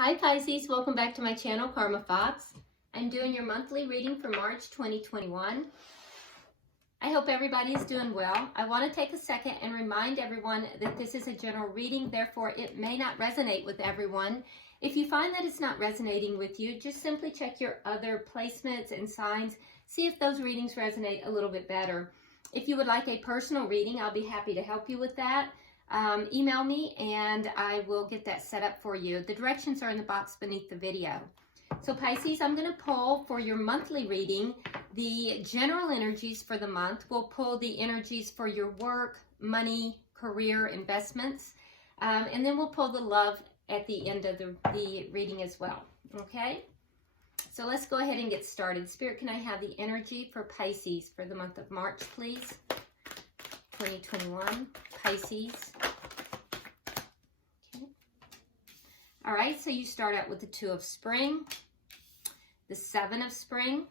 Hi Pisces, welcome back to my channel, Karma Fox. I'm doing your monthly reading for March 2021. I hope everybody's doing well. I want to take a second and remind everyone that this is a general reading, therefore it may not resonate with everyone. If you find that it's not resonating with you, just simply check your other placements and signs, see if those readings resonate a little bit better. If you would like a personal reading, I'll be happy to help you with that. Email me and I will get that set up for you. The directions are in the box beneath the video. So Pisces, I'm going to pull for your monthly reading the general energies for the month. We'll pull the energies for your work, money, career, investments, and then we'll pull the love at the end of the reading as well. Okay? So let's go ahead and get started. Spirit, can I have the energy for Pisces for the month of March, please? 2021, Pisces. Okay. All right, so you start out with the Two of Spring, the Seven of Spring,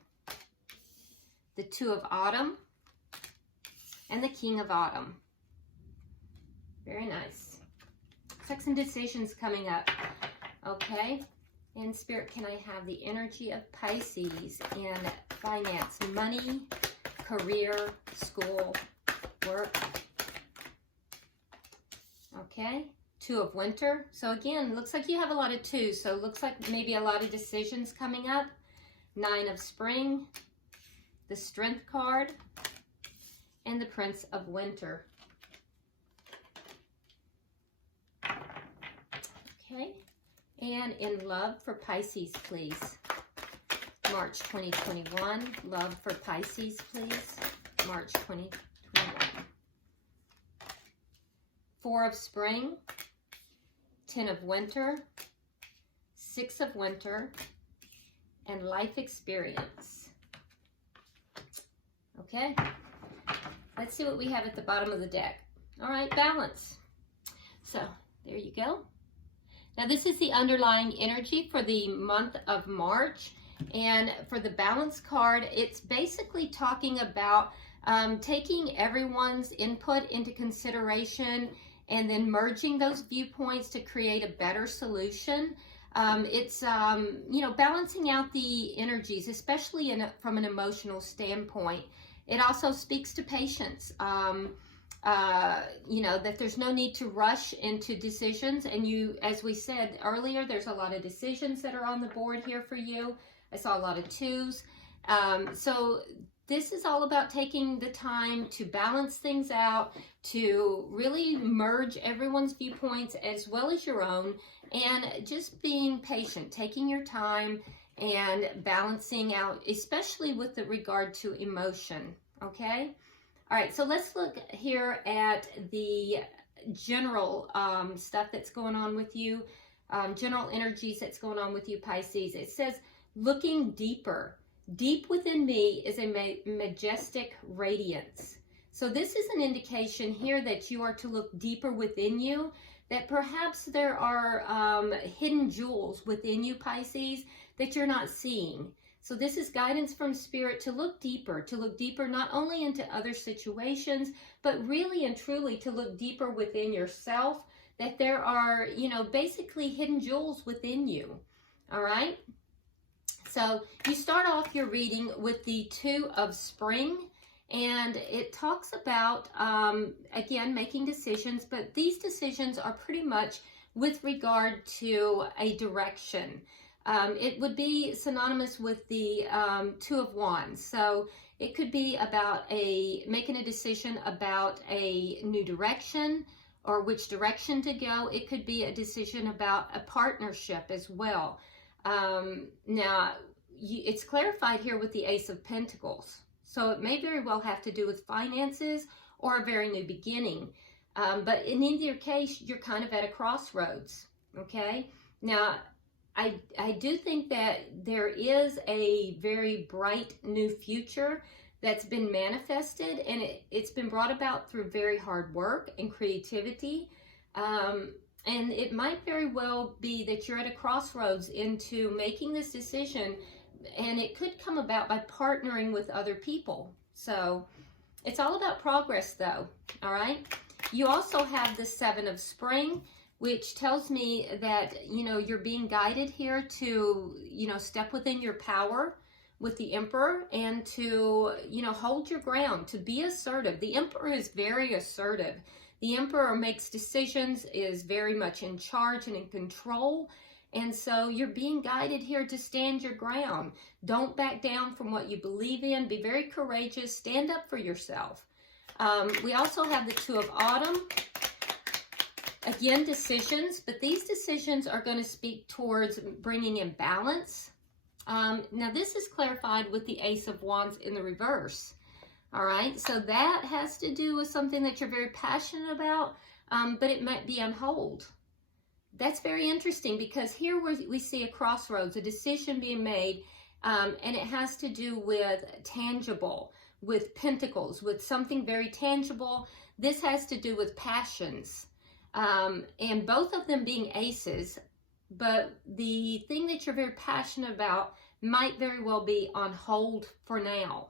the Two of Autumn, and the King of Autumn. Very nice. Looks like some decisions coming up. Okay. And Spirit, can I have the energy of Pisces in finance, money, career, school, work? Okay. Two of Winter. So again, looks like you have a lot of twos. So it looks like maybe a lot of decisions coming up. Nine of Spring, the Strength card, and the Prince of Winter. Okay. And in love for Pisces, please. March 2021. Love for Pisces, please. March 2021. Four of Spring, 10 of Winter, 6 of Winter, and life experience. Okay. Let's see what we have at the bottom of the deck. All right, balance. So there you go. Now this is the underlying energy for the month of March, and for the balance card, it's basically talking about taking everyone's input into consideration and then merging those viewpoints to create a better solution. It's you know, balancing out the energies, especially from an emotional standpoint. It also speaks to patience. You know, that there's no need to rush into decisions. And you, as we said earlier, there's a lot of decisions that are on the board here for you. I saw a lot of twos. So this is all about taking the time to balance things out, to really merge everyone's viewpoints as well as your own, and just being patient, taking your time and balancing out, especially with the regard to emotion. Okay? All right, so let's look here at the general stuff that's going on with you, general energies that's going on with you, Pisces. It says, looking deeper. Deep within me is a majestic radiance. So this is an indication here that you are to look deeper within you, that perhaps there are hidden jewels within you, Pisces, that you're not seeing. So this is guidance from Spirit to look deeper not only into other situations, but really and truly to look deeper within yourself, that there are, you know, basically hidden jewels within you. All right. So you start off your reading with the Two of Spring, and it talks about, again, making decisions, but these decisions are pretty much with regard to a direction. It would be synonymous with the Two of Wands. So it could be about making a decision about a new direction or which direction to go. It could be a decision about a partnership as well. Now, it's clarified here with the Ace of Pentacles. So it may very well have to do with finances or a very new beginning. But in either case, you're kind of at a crossroads. Okay? Now, I do think that there is a very bright new future that's been manifested, and it's been brought about through very hard work and creativity. And it might very well be that you're at a crossroads into making this decision, and it could come about by partnering with other people. So it's all about progress though, all right? You also have the Seven of Spring, which tells me that, you know, you're being guided here to, you know, step within your power with the Emperor and to, you know, hold your ground, to be assertive. The Emperor is very assertive. The Emperor makes decisions, is very much in charge and in control. And so you're being guided here to stand your ground. Don't back down from what you believe in. Be very courageous. Stand up for yourself. We also have the Two of Autumn. Again, decisions, but these decisions are going to speak towards bringing in balance. Now, this is clarified with the Ace of Wands in the reverse. All right, so that has to do with something that you're very passionate about, but it might be on hold. That's very interesting because here we see a crossroads, a decision being made, and it has to do with tangible, with pentacles, with something very tangible. This has to do with passions, and both of them being aces, but the thing that you're very passionate about might very well be on hold for now.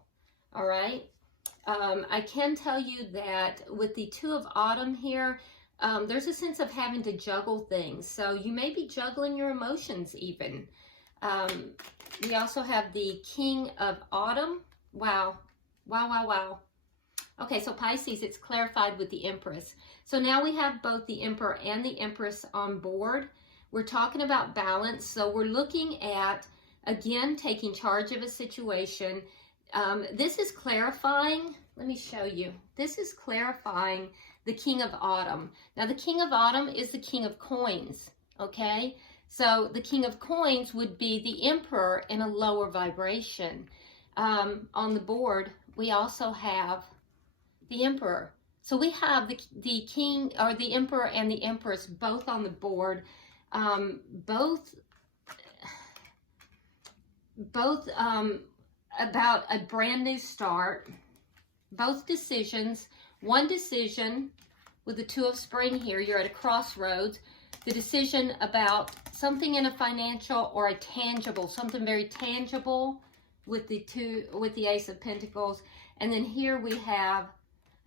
All right. I can tell you that with the Two of Autumn here, there's a sense of having to juggle things. So you may be juggling your emotions even. We also have the King of Autumn. Wow. Wow, wow, wow. Okay, so Pisces, it's clarified with the Empress. So now we have both the Emperor and the Empress on board. We're talking about balance. So we're looking at, again, taking charge of a situation. This is clarifying. Let me show you. This is clarifying the King of Autumn. Now, the King of Autumn is the King of Coins, okay? So the King of Coins would be the Emperor in a lower vibration. On the board, we also have the Emperor. So we have the King, or the Emperor and the Empress both on the board. Both about a brand new start. Both decisions. One decision with the Two of Spring here, you're at a crossroads. The decision about something in a financial or a tangible, something very tangible with the Ace of Pentacles. And then here we have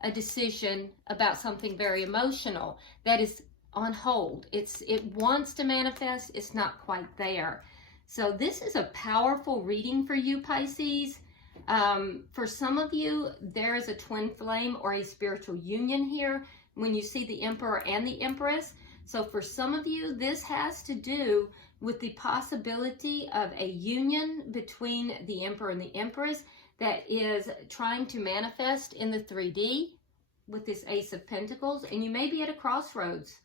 a decision about something very emotional that is on hold. It wants to manifest, it's not quite there. So this is a powerful reading for you, Pisces. For some of you, there is a twin flame or a spiritual union here when you see the Emperor and the Empress. So for some of you, this has to do with the possibility of a union between the Emperor and the Empress that is trying to manifest in the 3D with this Ace of Pentacles, and you may be at a crossroads.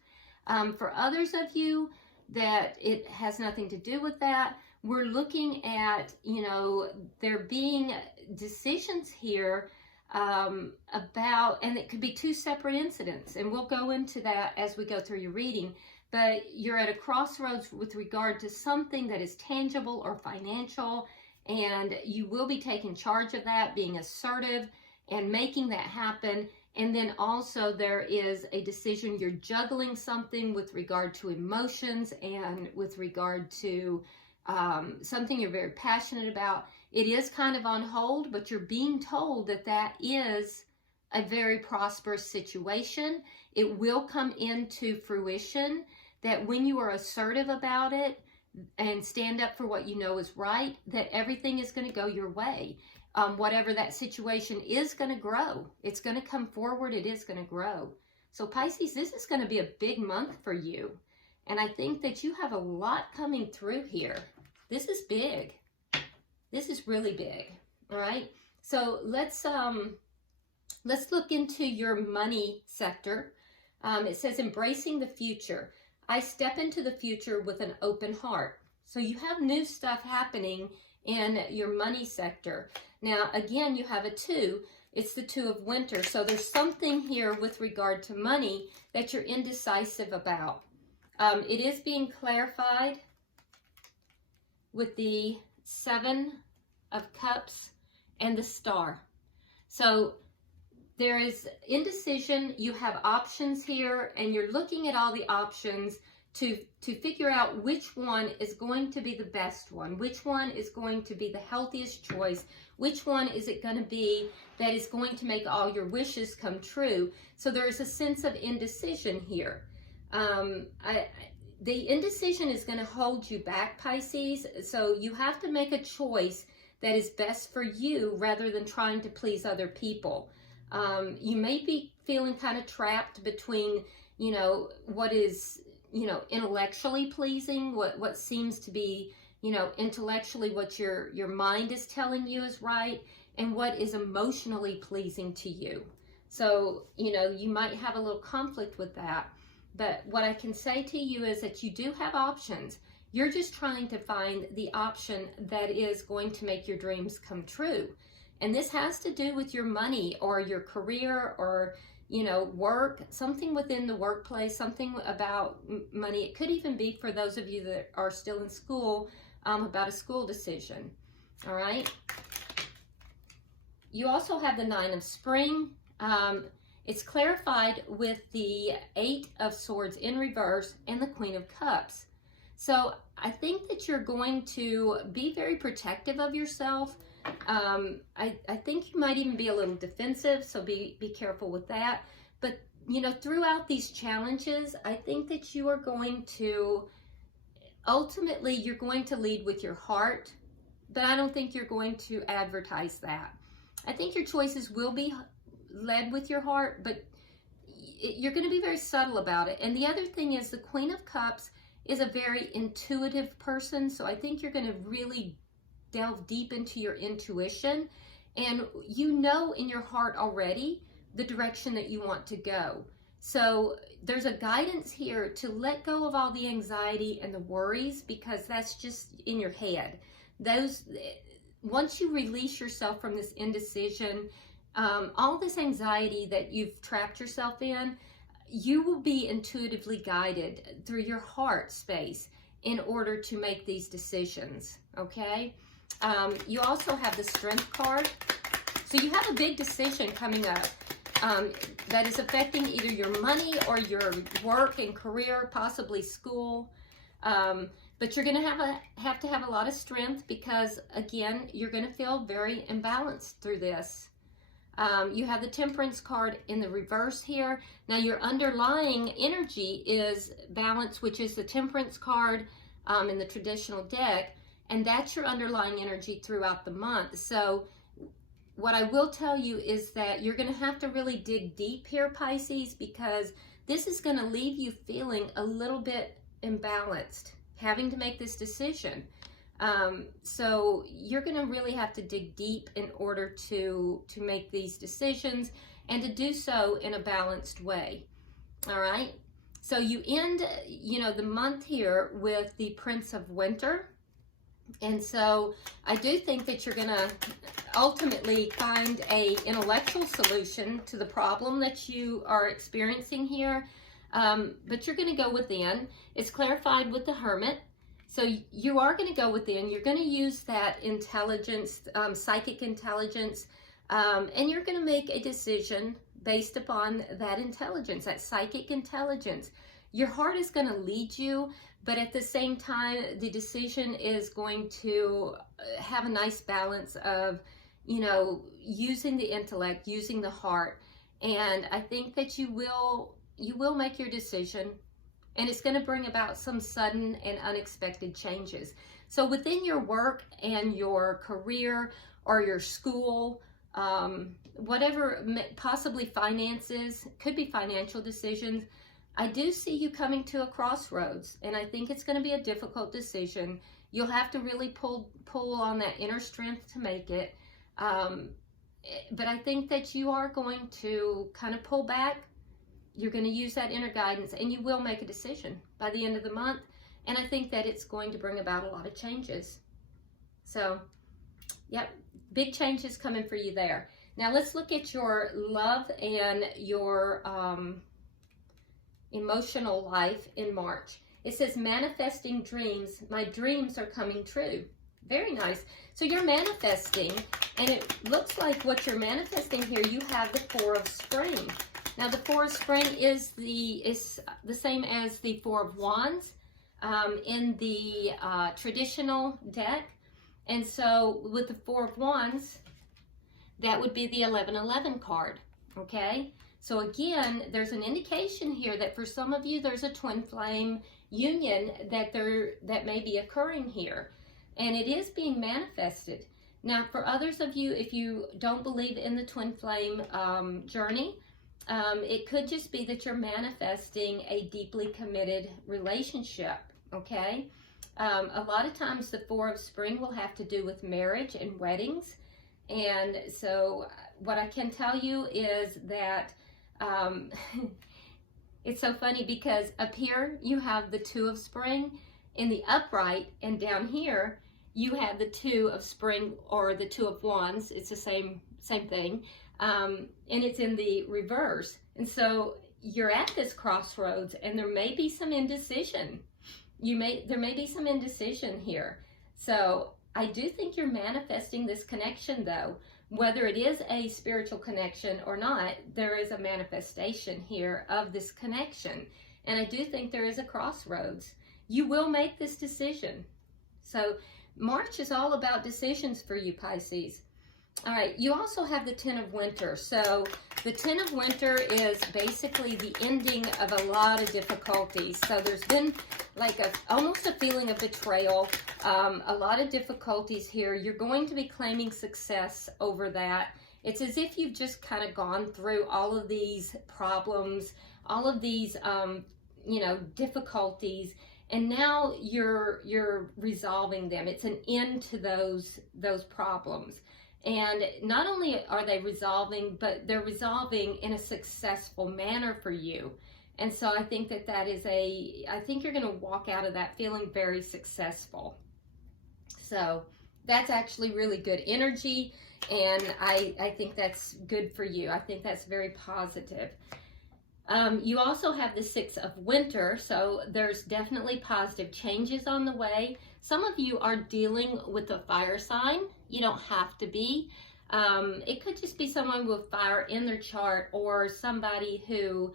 For others of you, that it has nothing to do with that. We're looking at, you know, there being decisions here about, and it could be two separate incidents, and we'll go into that as we go through your reading, but you're at a crossroads with regard to something that is tangible or financial, and you will be taking charge of that, being assertive and making that happen. And then also there is a decision, you're juggling something with regard to emotions and with regard to something you're very passionate about. It is kind of on hold, but you're being told that that is a very prosperous situation. It will come into fruition, that when you are assertive about it and stand up for what you know is right, that everything is going to go your way. Whatever that situation is going to grow. It's going to come forward. It is going to grow. So Pisces, this is going to be a big month for you. And I think that you have a lot coming through here. This is big. This is really big. All right. So let's look into your money sector. It says, embracing the future. I step into the future with an open heart. So you have new stuff happening in your money sector. Now, again, you have a 2. It's the 2 of Winter. So there's something here with regard to money that you're indecisive about. It is being clarified with the 7 of Cups and the Star. So there is indecision. You have options here, and you're looking at all the options to figure out which one is going to be the best one, which one is going to be the healthiest choice, which one is it going to be that is going to make all your wishes come true. So there's a sense of indecision here. The indecision is going to hold you back, Pisces. So you have to make a choice that is best for you rather than trying to please other people. You may be feeling kind of trapped between, you know, what is, you know, intellectually pleasing, what seems to be, you know, intellectually what your mind is telling you is right, and what is emotionally pleasing to you. So, you know, you might have a little conflict with that. But what I can say to you is that you do have options. You're just trying to find the option that is going to make your dreams come true. And this has to do with your money or your career or, you know, work, something within the workplace, something about money. It could even be for those of you that are still in school, about a school decision. All right. You also have the Nine of Spring. It's clarified with the Eight of Swords in reverse and the Queen of Cups. So I think that you're going to be very protective of yourself. I think you might even be a little defensive, so be careful with that. But, you know, throughout these challenges, I think that you are going to, ultimately, you're going to lead with your heart, but I don't think you're going to advertise that. I think your choices will be led with your heart, but you're going to be very subtle about it. And the other thing is the Queen of Cups is a very intuitive person, so I think you're going to really delve deep into your intuition, and you know in your heart already the direction that you want to go. So there's a guidance here to let go of all the anxiety and the worries, because that's just in your head. Once you release yourself from this indecision, all this anxiety that you've trapped yourself in, you will be intuitively guided through your heart space in order to make these decisions, okay? You also have the Strength card. So you have a big decision coming up that is affecting either your money or your work and career, possibly school. But you're going to have to have a lot of strength because, again, you're going to feel very imbalanced through this. You have the Temperance card in the reverse here. Now, your underlying energy is balance, which is the Temperance card in the traditional deck, and that's your underlying energy throughout the month. So what I will tell you is that you're going to have to really dig deep here, Pisces, because this is going to leave you feeling a little bit imbalanced, having to make this decision. So you're going to really have to dig deep in order to make these decisions and to do so in a balanced way. All right. So you end, you know, the month here with the Prince of Winter. And so I do think that you're going to ultimately find an intellectual solution to the problem that you are experiencing here. But you're going to go within. It's clarified with the Hermit. So you are going to go within. You're going to use that intelligence, psychic intelligence, and you're going to make a decision based upon that intelligence, that psychic intelligence. Your heart is going to lead you, but at the same time, the decision is going to have a nice balance of, you know, using the intellect, using the heart. And I think that you will make your decision, and it's going to bring about some sudden and unexpected changes. So within your work and your career or your school, whatever, possibly finances, could be financial decisions, I do see you coming to a crossroads, and I think it's going to be a difficult decision. You'll have to really pull on that inner strength to make it. But I think that you are going to kind of pull back. You're going to use that inner guidance, and you will make a decision by the end of the month. And I think that it's going to bring about a lot of changes. So, yep, big changes coming for you there. Now let's look at your love and your emotional life in March. It says, manifesting dreams. My dreams are coming true. Very nice. So you're manifesting, and it looks like what you're manifesting here, you have the Four of Spring. Now the Four of Spring is the same as the Four of Wands in the traditional deck. And so with the Four of Wands, that would be the 1111 card, okay? So again, there's an indication here that for some of you, there's a twin flame union that may be occurring here. And it is being manifested. Now, for others of you, if you don't believe in the twin flame journey, it could just be that you're manifesting a deeply committed relationship, okay? A lot of times the Four of Spring will have to do with marriage and weddings. And so what I can tell you is that it's so funny because up here you have the Two of Spring in the upright, and down here you have the Two of Spring, or the Two of Wands. It's the same thing, and it's in the reverse. And so you're at this crossroads, and there may be some indecision. There may be some indecision here. So I do think you're manifesting this connection, though. Whether it is a spiritual connection or not, there is a manifestation here of this connection. And I do think there is a crossroads. You will make this decision. So March is all about decisions for you, Pisces. All right, you also have the Ten of Winter. So the Ten of Winter is basically the ending of a lot of difficulties. So there's been like almost a feeling of betrayal, a lot of difficulties here. You're going to be claiming success over that. It's as if you've just kind of gone through all of these problems, all of these, difficulties, and now you're resolving them. It's an end to those problems. And not only are they resolving, but they're resolving in a successful manner for you. And so I think that is I think you're going to walk out of that feeling very successful. So that's actually really good energy. And I think that's good for you. I think that's very positive. You also have the Six of Winter, so there's definitely positive changes on the way. Some of you are dealing with a fire sign. You don't have to be. It could just be someone with fire in their chart, or somebody who,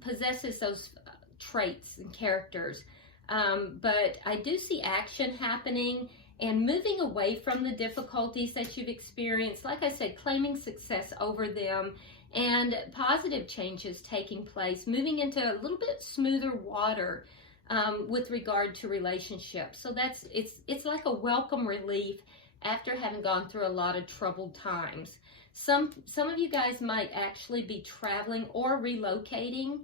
possesses those traits and characters. But I do see action happening and moving away from the difficulties that you've experienced. Like I said, claiming success over them, and positive changes taking place, moving into a little bit smoother water with regard to relationships. So it's like a welcome relief after having gone through a lot of troubled times. Some of you guys might actually be traveling or relocating.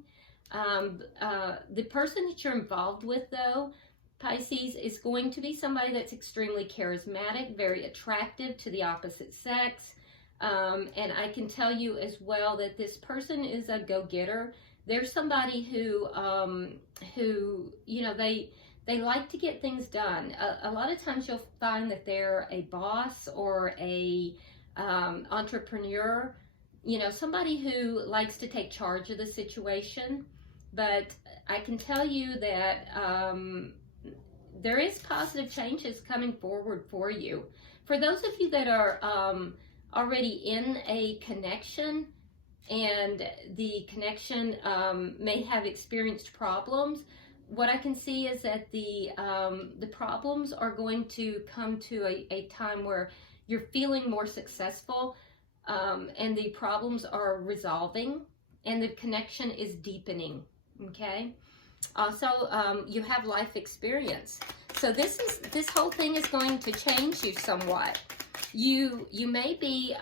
The person that you're involved with, though, Pisces, is going to be somebody that's extremely charismatic, very attractive to the opposite sex. And I can tell you as well that this person is a go-getter. They're somebody who they like to get things done. A lot of times you'll find that they're a boss or a entrepreneur, somebody who likes to take charge of the situation. But I can tell you that there is positive changes coming forward for you. For those of you that are already in a connection, and the connection may have experienced problems, what I can see is that the problems are going to come to a time where you're feeling more successful, and the problems are resolving, and the connection is deepening, okay? Also, you have life experience. So this whole thing is going to change you somewhat. You may be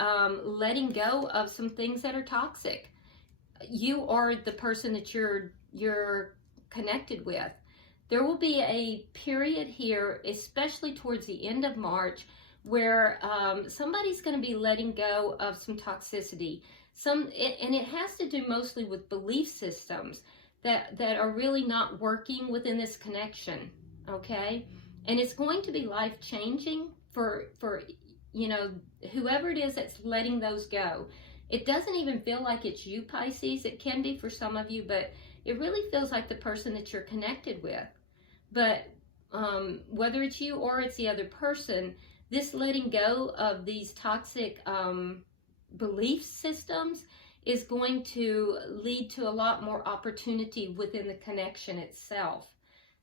letting go of some things that are toxic. You or the person that you're connected with. There will be a period here, especially towards the end of March, where somebody's going to be letting go of some toxicity. And it has to do mostly with belief systems that are really not working within this connection, okay? And it's going to be life-changing for whoever it is that's letting those go. It doesn't even feel like it's you, Pisces. It can be for some of you, but it really feels like the person that you're connected with. But whether it's you or it's the other person, this letting go of these toxic belief systems is going to lead to a lot more opportunity within the connection itself.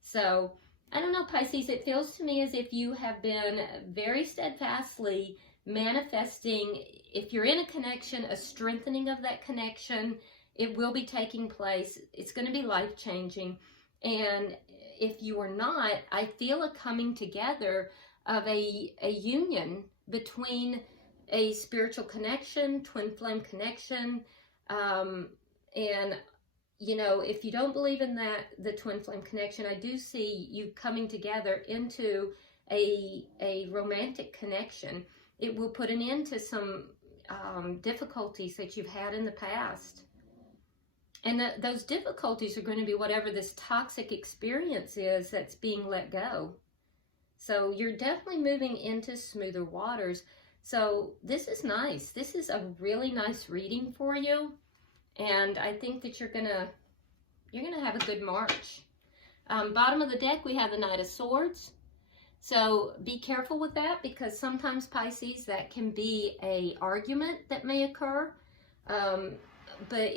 So I don't know, Pisces, it feels to me as if you have been very steadfastly manifesting, if you're in a connection, a strengthening of that connection. It will be taking place. It's going to be life-changing. And if you are not, I feel a coming together of a union between a spiritual connection, twin flame connection, and you know, if you don't believe in that, the twin flame connection, I do see you coming together into a romantic connection. It will put an end to some difficulties that you've had in the past. And those difficulties are going to be whatever this toxic experience is that's being let go. So you're definitely moving into smoother waters. So this is nice. This is a really nice reading for you. And I think that you're gonna have a good March. Bottom of the deck, we have the Knight of Swords. So be careful with that, because sometimes, Pisces, that can be a argument that may occur. But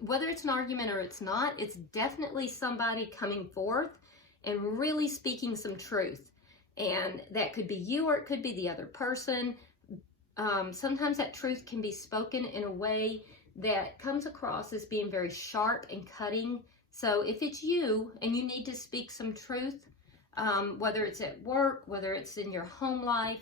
whether it's an argument or it's not, it's definitely somebody coming forth and really speaking some truth. And that could be you, or it could be the other person. Sometimes that truth can be spoken in a way that comes across as being very sharp and cutting. So if it's you and you need to speak some truth, whether it's at work, whether it's in your home life,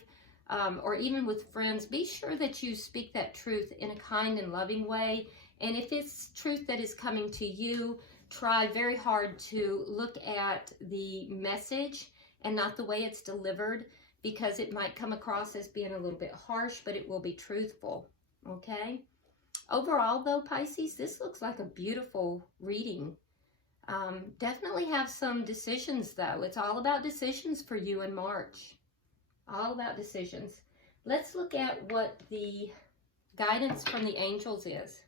or even with friends, be sure that you speak that truth in a kind and loving way. And if it's truth that is coming to you, try very hard to look at the message and not the way it's delivered, because it might come across as being a little bit harsh, but it will be truthful, okay? Overall, though, Pisces, this looks like a beautiful reading. Definitely have some decisions, though. It's all about decisions for you in March. All about decisions. Let's look at what the guidance from the angels is.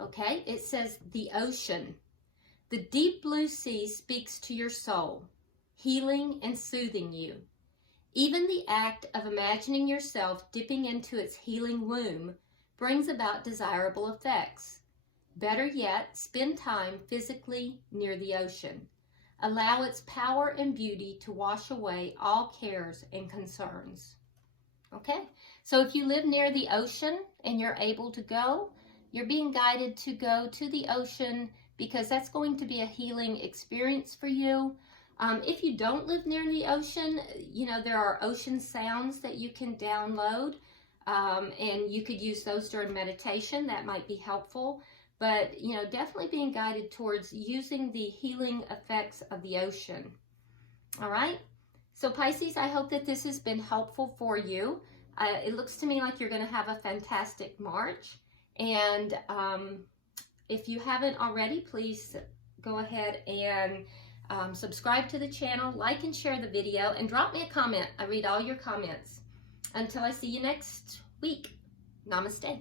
Okay, it says the ocean. The deep blue sea speaks to your soul, healing and soothing you. Even the act of imagining yourself dipping into its healing womb brings about desirable effects. Better yet, spend time physically near the ocean. Allow its power and beauty to wash away all cares and concerns. Okay, so if you live near the ocean and you're able to go, you're being guided to go to the ocean, because that's going to be a healing experience for you. If you don't live near the ocean, you know, there are ocean sounds that you can download, and you could use those during meditation. That might be helpful. But, you know, definitely being guided towards using the healing effects of the ocean. All right? So, Pisces, I hope that this has been helpful for you. It looks to me like you're going to have a fantastic March. And if you haven't already, please go ahead and subscribe to the channel, like and share the video, and drop me a comment. I read all your comments. Until I see you next week, namaste.